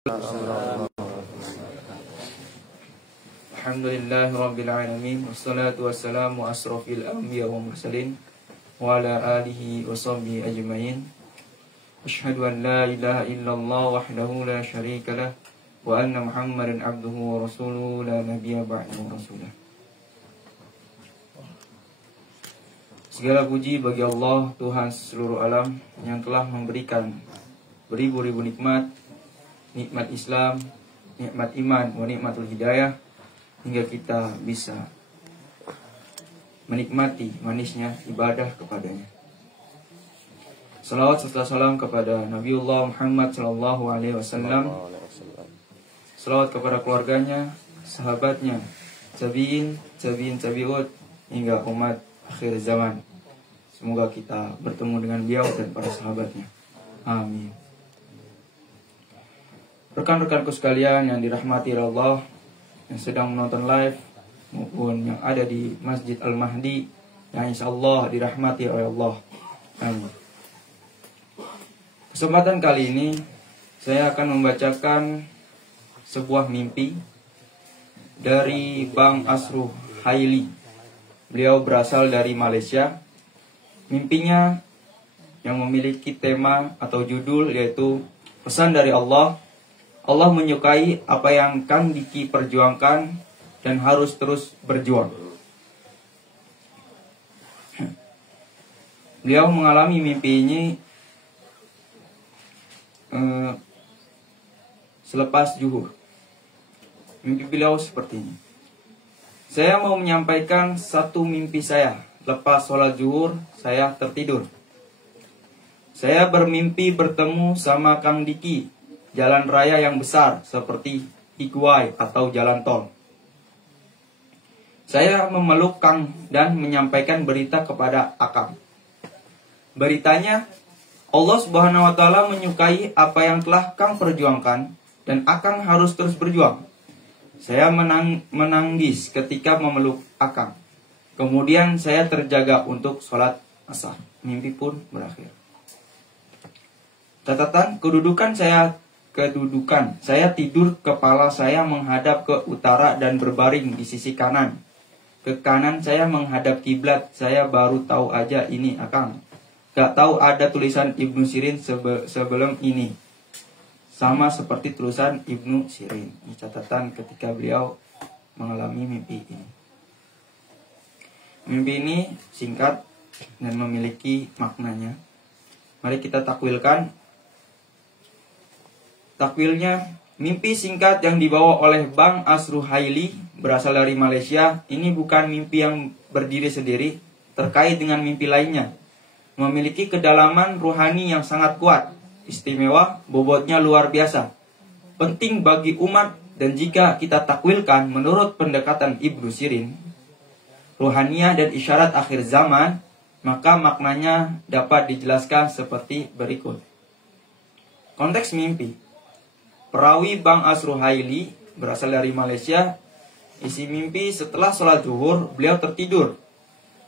Alhamdulillahirrabbilalamin. Wassalatu wassalamu asrafil anbiya wa mursalin wa ala alihi wa sahbihi ajma'in. Asyhadu an la ilaha illallah wahdahu la syarika lah wa anna Muhammadan abduhu wa rasuluhu la nabiyya ba'dahu rasulah. Segala puji bagi Allah, Tuhan seluruh alam, yang telah memberikan beribu-ribu nikmat, nikmat Islam, nikmat iman, wa nikmatul hidayah, hingga kita bisa menikmati manisnya ibadah kepadanya. Salawat serta salam kepada Nabiullah Muhammad sallallahu alaihi wasallam. Salawat kepada keluarganya, sahabatnya, tabi'in, tabi'ut, hingga umat akhir zaman. Semoga kita bertemu dengan beliau dan para sahabatnya. Amin. Rekan-rekanku sekalian yang dirahmati Allah, yang sedang menonton live maupun yang ada di Masjid Al-Mahdi, yang insyaallah dirahmati oleh Allah. Amin. Kesempatan kali ini saya akan membacakan sebuah mimpi dari Bang Asruh Haili. Beliau berasal dari Malaysia. Mimpinya yang memiliki tema atau judul yaitu pesan dari Allah. Allah menyukai apa yang Kang Diki perjuangkan dan harus terus berjuang. Beliau mengalami mimpi ini selepas zuhur. Mimpi beliau seperti ini. Saya mau menyampaikan satu mimpi saya. Lepas sholat zuhur, saya tertidur. Saya bermimpi bertemu sama Kang Diki, jalan raya yang besar seperti Higuai atau jalan tol. Saya memeluk Kang dan menyampaikan berita kepada Akang. Beritanya, Allah Subhanahu wa Ta'ala menyukai apa yang telah Kang perjuangkan dan Akang harus terus berjuang. Saya menangis ketika memeluk Akang. Kemudian saya terjaga untuk sholat asar. Mimpi pun berakhir. Catatan, kedudukan saya tidur, kepala saya menghadap ke utara dan berbaring di sisi kanan. Ke kanan saya menghadap kiblat. Saya baru tahu aja ini Akang. Gak tahu ada tulisan Ibnu Sirin sebelum ini. Sama seperti tulisan Ibnu Sirin. Ini catatan ketika beliau mengalami mimpi ini. Mimpi ini singkat dan memiliki maknanya. Mari kita takwilkan. Takwilnya, mimpi singkat yang dibawa oleh Bang Asruh Haili berasal dari Malaysia. Ini bukan mimpi yang berdiri sendiri, terkait dengan mimpi lainnya. Memiliki kedalaman ruhani yang sangat kuat, istimewa, bobotnya luar biasa. Penting bagi umat, dan jika kita takwilkan menurut pendekatan Ibnu Sirin, ruhaniyah dan isyarat akhir zaman, maka maknanya dapat dijelaskan seperti berikut. Konteks mimpi. Perawi Bang Asruh Haili berasal dari Malaysia. Isi mimpi, setelah sholat zuhur, beliau tertidur.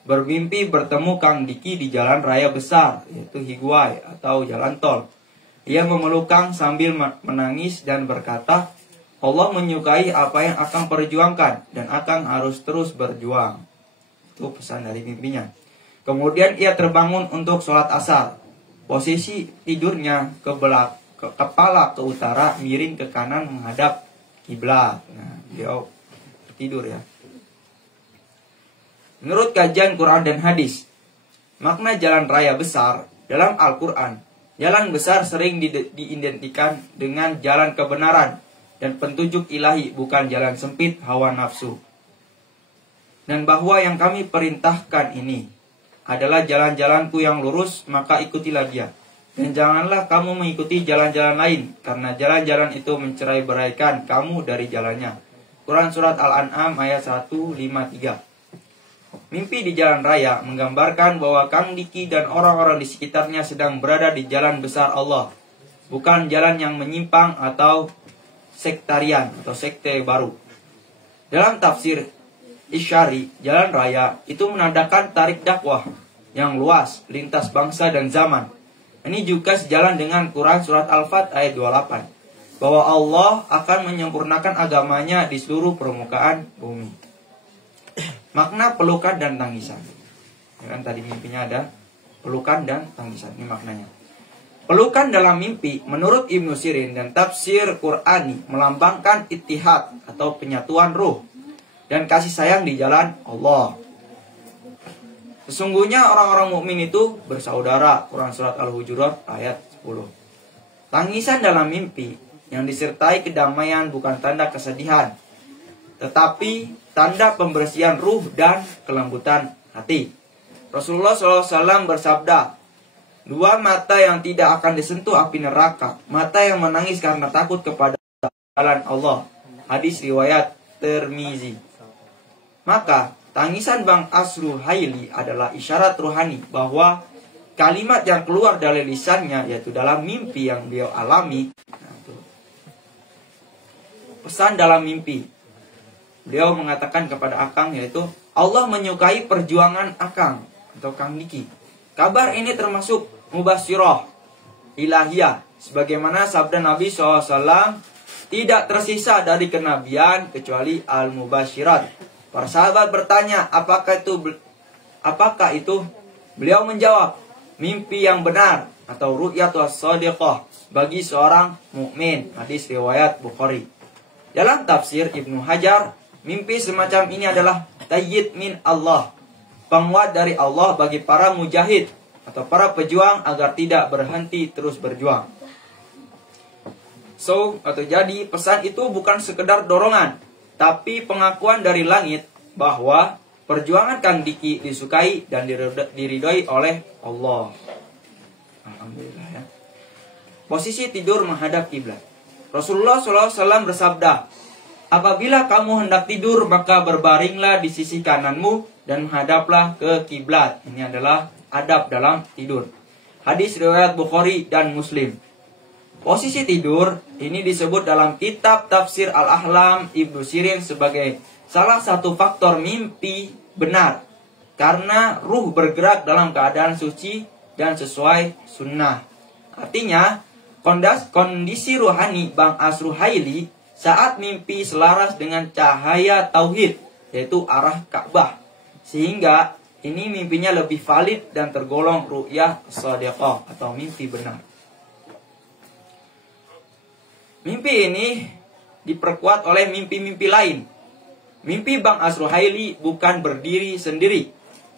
Bermimpi bertemu Kang Diki di jalan raya besar, yaitu Higuai atau jalan tol. Ia memeluk Kang sambil menangis dan berkata, Allah menyukai apa yang Akang perjuangkan dan Akang harus terus berjuang. Itu pesan dari mimpinya. Kemudian ia terbangun untuk sholat asar. Posisi tidurnya kepala ke utara, miring ke kanan menghadap kiblat. Nah, beliau tertidur ya. Menurut kajian Quran dan hadis, makna jalan raya besar dalam Al-Quran, jalan besar sering diidentikan dengan jalan kebenaran dan petunjuk ilahi, bukan jalan sempit hawa nafsu. Dan bahwa yang kami perintahkan ini adalah jalan-jalanku yang lurus, maka ikutilah dia. Dan janganlah kamu mengikuti jalan-jalan lain, karena jalan-jalan itu mencerai-beraikan kamu dari jalannya. Quran Surat Al-An'am ayat 153. Mimpi di jalan raya menggambarkan bahwa Kang Diki dan orang-orang di sekitarnya sedang berada di jalan besar Allah, bukan jalan yang menyimpang atau sektarian atau sekte baru. Dalam tafsir Isyari, jalan raya itu menandakan tarik dakwah yang luas, lintas bangsa dan zaman. Ini juga sejalan dengan Quran Surat Al-Fat ayat 28. bahwa Allah akan menyempurnakan agamanya di seluruh permukaan bumi. Makna pelukan dan tangisan. Ya kan tadi mimpinya ada pelukan dan tangisan. Ini maknanya. Pelukan dalam mimpi menurut Ibnu Sirin dan tafsir Qur'ani melambangkan ittihad atau penyatuan ruh dan kasih sayang di jalan Allah. Sesungguhnya orang-orang mukmin itu bersaudara. Quran surat Al-Hujurat ayat 10. Tangisan dalam mimpi yang disertai kedamaian bukan tanda kesedihan, tetapi tanda pembersihan ruh dan kelembutan hati. Rasulullah SAW bersabda, dua mata yang tidak akan disentuh api neraka, mata yang menangis karena takut kepada jalan Allah. Hadis riwayat Tirmizi. Maka tangisan Bang Asruhaili adalah isyarat rohani bahwa kalimat yang keluar dari lisannya, yaitu dalam mimpi yang beliau alami. Pesan dalam mimpi, beliau mengatakan kepada Akang, yaitu Allah menyukai perjuangan Akang atau Kang Diki. Kabar ini termasuk mubasyirah ilahiyah, sebagaimana sabda Nabi SAW, tidak tersisa dari kenabian kecuali al-mubasyirat. Para sahabat bertanya, apakah itu? Beliau menjawab, mimpi yang benar atau ru'yatus shadiqah bagi seorang mukmin. Hadis riwayat Bukhari. Dalam tafsir Ibnu Hajar, mimpi semacam ini adalah tayyid min Allah, penguat dari Allah bagi para mujahid atau para pejuang agar tidak berhenti terus berjuang. Jadi pesan itu bukan sekedar dorongan, tapi pengakuan dari langit bahwa perjuangan Kang Diki disukai dan diridhoi oleh Allah. Alhamdulillah ya. Posisi tidur menghadap kiblat. Rasulullah SAW bersabda, apabila kamu hendak tidur maka berbaringlah di sisi kananmu dan menghadaplah ke kiblat. Ini adalah adab dalam tidur. Hadis riwayat Bukhari dan Muslim. Posisi tidur ini disebut dalam kitab tafsir Al-Ahlam Ibnu Sirin sebagai salah satu faktor mimpi benar, karena ruh bergerak dalam keadaan suci dan sesuai sunnah. Artinya, kondisi rohani Bang Asruhaili saat mimpi selaras dengan cahaya tauhid, yaitu arah Ka'bah, sehingga ini mimpinya lebih valid dan tergolong ru'yah shadiqah atau mimpi benar. Mimpi ini diperkuat oleh mimpi-mimpi lain. Mimpi Bang Asruhaili bukan berdiri sendiri,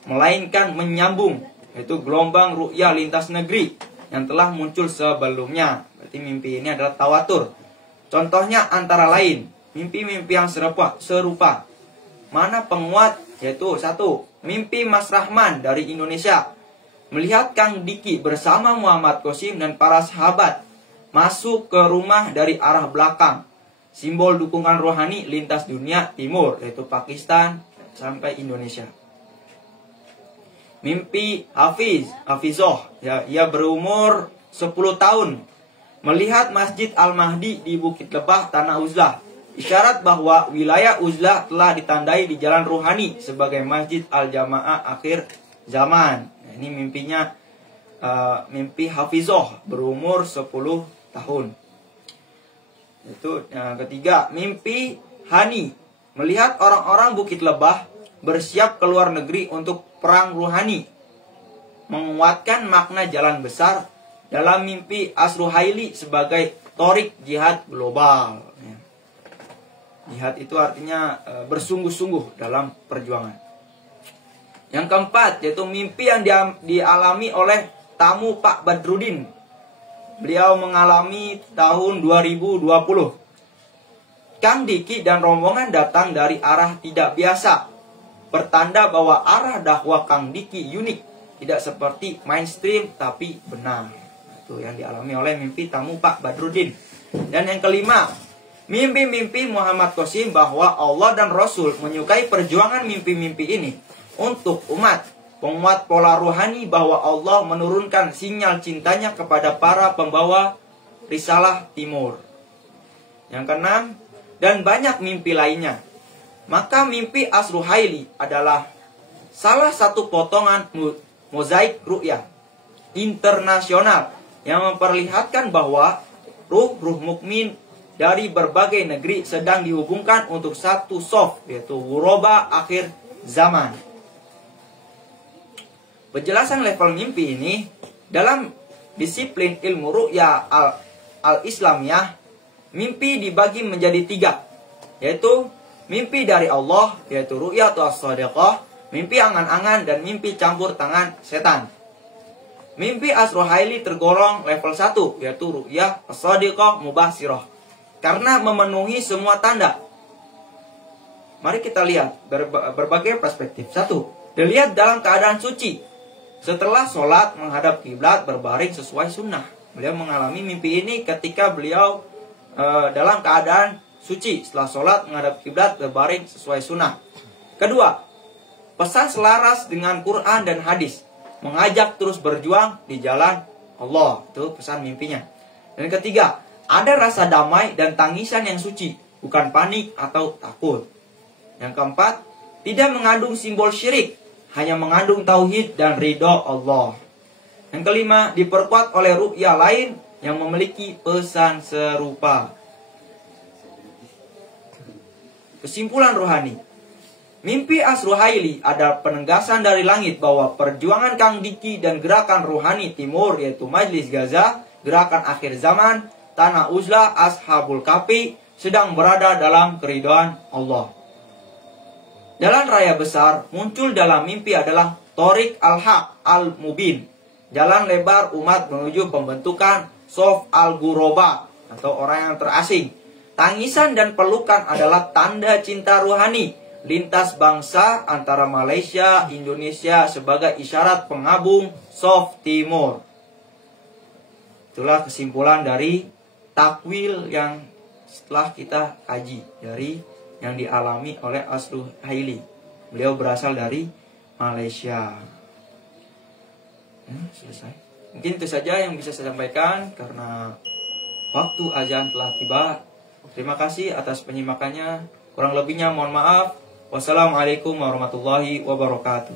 melainkan menyambung, yaitu gelombang ru'yah lintas negeri yang telah muncul sebelumnya. Berarti mimpi ini adalah tawatur. Contohnya antara lain, mimpi-mimpi yang serupa. Mana penguat? Yaitu 1. Mimpi Mas Rahman dari Indonesia, melihat Kang Diki bersama Muhammad Qasim dan para sahabat masuk ke rumah dari arah belakang. Simbol dukungan rohani lintas dunia timur, yaitu Pakistan sampai Indonesia. Mimpi Hafizoh, ya, ia berumur 10 tahun, melihat Masjid Al-Mahdi di Bukit Lebah, Tanah Uzlah. Isyarat bahwa wilayah Uzlah telah ditandai di jalan ruhani sebagai Masjid Al-Jamaah akhir zaman. Nah, ini mimpinya, mimpi Hafizoh, berumur 10 tahun. Itu yang ketiga, mimpi Hani, melihat orang-orang Bukit Lebah bersiap ke luar negeri untuk perang ruhani, menguatkan makna jalan besar dalam mimpi Asruhaili sebagai torik jihad global. Jihad itu artinya bersungguh-sungguh dalam perjuangan. Yang keempat, yaitu mimpi yang dialami oleh tamu Pak Badrudin. Beliau mengalami tahun 2020. Kang Diki dan rombongan datang dari arah tidak biasa, pertanda bahwa arah dakwah Kang Diki unik, tidak seperti mainstream tapi benar. Itu yang dialami oleh mimpi tamu Pak Badrudin. Dan yang kelima, mimpi-mimpi Muhammad Qasim bahwa Allah dan Rasul menyukai perjuangan mimpi-mimpi ini untuk umat, penguat pola rohani bahwa Allah menurunkan sinyal cintanya kepada para pembawa risalah timur. Yang keenam, dan banyak mimpi lainnya. Maka mimpi Asruhaili adalah salah satu potongan mozaik ru'yah internasional yang memperlihatkan bahwa ruh mukmin dari berbagai negeri sedang dihubungkan untuk satu soft, yaitu ghuraba akhir zaman. Penjelasan level mimpi ini dalam disiplin ilmu ru'ya al-Islamiyah, mimpi dibagi menjadi 3, yaitu mimpi dari Allah, yaitu ru'yatu as-shadiqah, mimpi angan-angan, dan mimpi campur tangan setan. Mimpi as-ruhaili tergolong level 1, yaitu ru'yah as-shadiqah mubashirah, karena memenuhi semua tanda. Mari kita lihat berbagai perspektif. 1, dilihat dalam keadaan suci. Setelah sholat menghadap kiblat berbaring sesuai sunnah. Beliau mengalami mimpi ini ketika beliau dalam keadaan suci. Setelah sholat menghadap kiblat berbaring sesuai sunnah. Kedua, pesan selaras dengan Quran dan hadis. Mengajak terus berjuang di jalan Allah. Itu pesan mimpinya. Dan ketiga, ada rasa damai dan tangisan yang suci. Bukan panik atau takut. Yang keempat, tidak mengandung simbol syirik. Hanya mengandung tauhid dan ridho Allah. Yang kelima, diperkuat oleh ru'ya lain yang memiliki pesan serupa. Kesimpulan rohani. Mimpi as-ruhaili adalah penegasan dari langit bahwa perjuangan Kang Diki dan gerakan rohani timur, yaitu Majlis Gaza, gerakan akhir zaman, Tanah Uzlah, Ashabul Kahfi, sedang berada dalam keridhaan Allah. Jalan raya besar muncul dalam mimpi adalah Thoriq al-Haq al-Mubin, jalan lebar umat menuju pembentukan Sof al-Ghuraba atau orang yang terasing. Tangisan dan pelukan adalah tanda cinta rohani lintas bangsa antara Malaysia, Indonesia sebagai isyarat pengabung Sof Timur. Itulah kesimpulan dari takwil yang setelah kita kaji dari yang dialami oleh as-ruhaili. Beliau berasal dari Malaysia. Selesai. Mungkin itu saja yang bisa saya sampaikan karena waktu azan telah tiba. Terima kasih atas penyimakannya. Kurang lebihnya mohon maaf. Wassalamualaikum warahmatullahi wabarakatuh.